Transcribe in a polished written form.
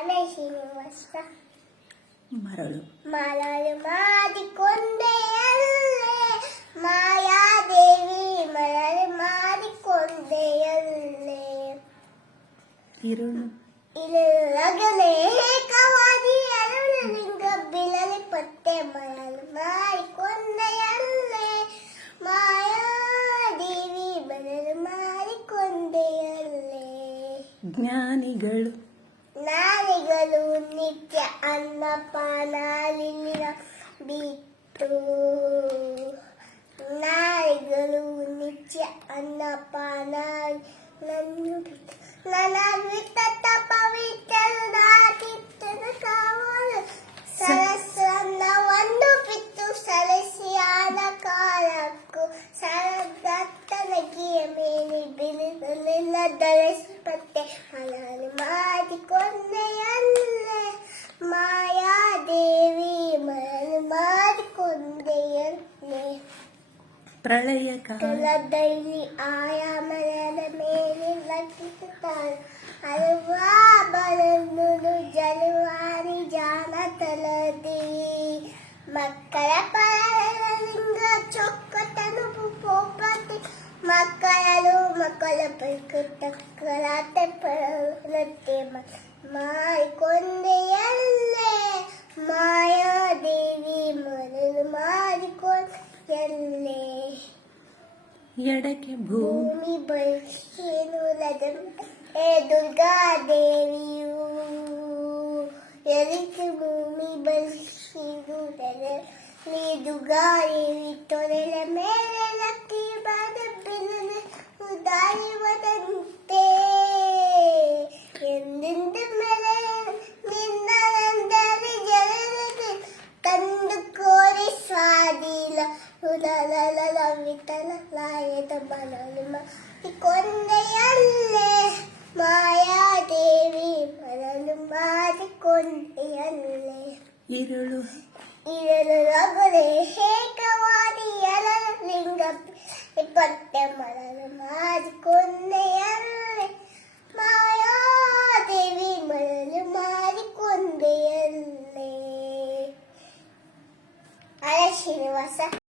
ಶ್ರೀನಿವಾಸ ಮರಳು ಮರಳು ಮಾಡಿಕೊಂಡೆಯಲ್ಲೇ ಮಾಯಾದೇವಿ ಮರಳು ಮಾಡಿಕೊಂಡೆಯಲ್ಲೇ ಇರುಳು ಇರುಳಗಲೇ ಏಕವಾದಿ ಅರುಳು ಲಿಂಗ ಬಿಳಲಿ ಪಟ್ಟೆ ಮರಳು ಮಾಡಿಕೊಂಡೆಯಲ್ಲೇ ಮಾಯಾದೇವಿ ಮರಳು ಮಾಡಿಕೊಂಡೆಯಲ್ಲೇ ಜ್ಞಾನಿಗಳು ನಾಲಿಗಳು ನಿತ್ಯ ಅನ್ನಪಾನಾಲಿನ ಬಿಟ್ಟು ನಾಲಿಗಳು ನಿತ್ಯ ಅನ್ನಪಾನಾಲಿನನ್ನು ಬಿಟ್ಟು ನನ್ನ ವಿತ್ತ ಪವಿತ್ರರು ನಾಟಿತ್ತನ ಕಾವಲು ಸರಸನ್ನ ಒಂದು ಬಿತ್ತು ಸರಸಿಯಾದ ಕಾಲಕ್ಕೂ ಸರದತ್ತನಗಿಯ ಮೇಲೆ ಬಿರುದಲಿಲ್ಲ ಧರಿಸಪಟ್ಟೆ ಮರಳು ಮಾಡಿಕೊಂಡೆಯಲ್ಲೇ ಮಾಯಾದೇವಿ ಮರಳು ಮಾಡಿಕೊಂಡೆಯಲ್ಲೇ ಪ್ರಳಯ ಕಾಲದಲ್ಲಿ ಆಯಾ ಮರದ ಮೇಲೆ ಲಕ್ಷಿಸುತ್ತಾಳೆ ಹಲವಾ ಬರಲು ಜಲವಾರಿ ಜಾನ ತಲದಿ ಮಕ್ಕಳ ಪರಲಿಂಗ ಚೊಕ್ಕಟನು ಪೋಪತಿ ಮಕ್ಕಳು ಮಕ್ಕಳ ಪೈಕಲಾತೆ ಪರಲತ್ತೆ ಮಾಡಿಕೊಂಡೆಯಲ್ಲೇ ಮಾಯಾದೇವಿ ಮರಳು ಮಾಡಿಕೊಂಡೆಯಲ್ಲೇ ಎಡಕ್ಕೆ ಭೂಮಿ ಭೂಮಿ ಬಯಸಿನುಲದಂತೆ ದುರ್ಗಾದೇವಿಯು ಎರಿಕೆ ಭೂಮಿ ಬಯಸಿನುಲದಲ್ಲಿ ದುರ್ಗಾದೇವಿ ತೊರೆಲ ಮೇಲೆ ಲಕ್ಕಿ ಬಾದ ಬಿಲ್ಲಲು ಉದಾರಿವದಂತೆ ಎಂದೆಂದು ಮೇಲೆ ನಿನ್ನಂದರೆ ಜನರಿಗೆ ತಂದು ಕೋರಿ ಸ್ವಾಧೀನ ಉದಲಲ ವಿತಲ ಲಾಯದ ಮರಳು ಮಾಡಿಕೊಂಡೆಯಲ್ಲೇ ಮಾಯಾದೇವಿ ಮರಳು ಮಾಡಿಕೊಂಡೆಯಲ್ಲೇ ಇರುಳು ಇರಲುರಗುಲೆ ಏಕವಾದಿ ಲಿಂಗ ಪಟ್ಟೆ ಮರಳು ಮಾಡಿಕೊಂಡೆಯಲ್ಲೇ